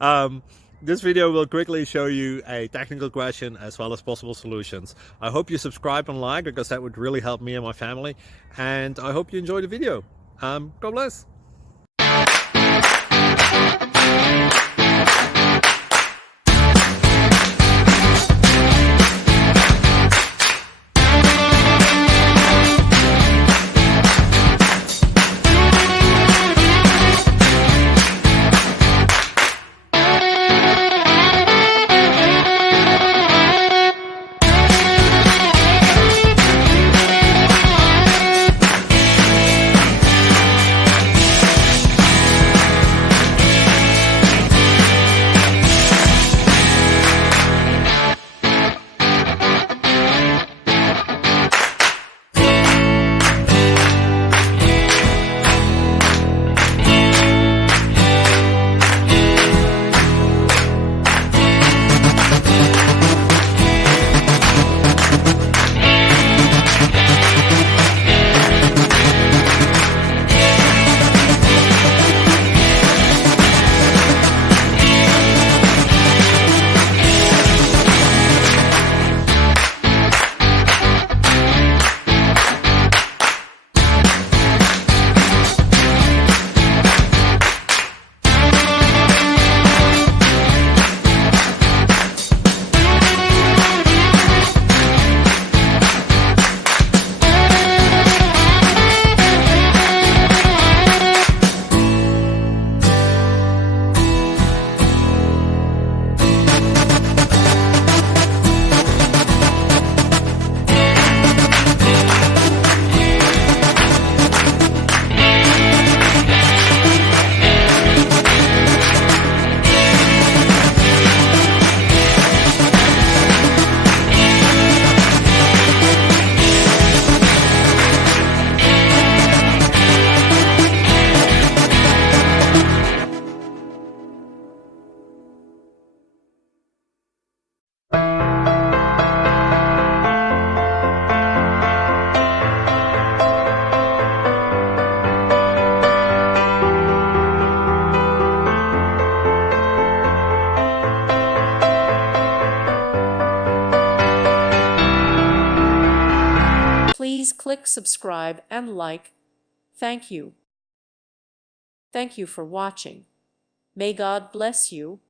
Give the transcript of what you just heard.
um, this video will quickly show you a technical question as well as possible solutions. I hope you subscribe and like because that would really help me and my family. And I hope you enjoy the video. God bless. Please click subscribe and like. Thank you. Thank you for watching. May God bless you.